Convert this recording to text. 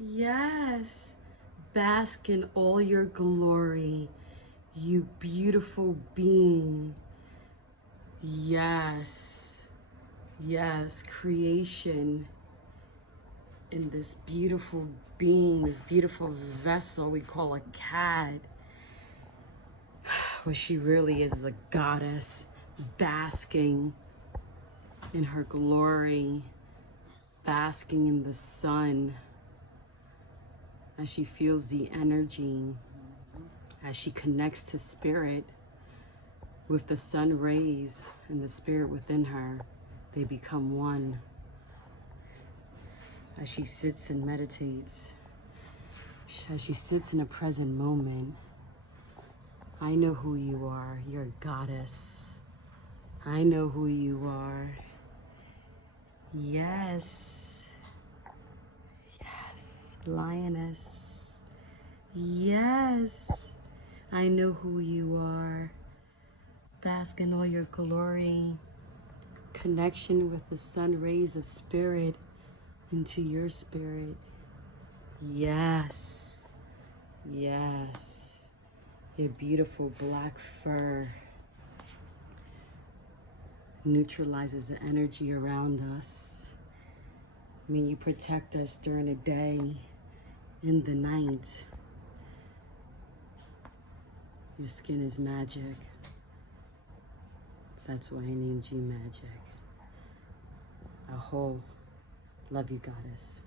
Yes. Bask in all your glory, you beautiful being. Yes. Yes. Creation in this beautiful being, this beautiful vessel we call a cat. What she really is a goddess, basking in her glory, basking in the sun, as she feels the energy, as she connects to spirit with the sun rays and the spirit within her. They become one. As she sits and meditates, as she sits in a present moment, I know who you are. You're a goddess. I know who you are. Yes. Yes. Lioness. Yes. I know who you are. Bask in all your glory. Connection with the sun rays of spirit into your spirit. Yes. Yes. Your beautiful black fur neutralizes the energy around us. May you protect us during the day, in the night. Your skin is magic. That's why I named you Magic. Aho. Love you, goddess.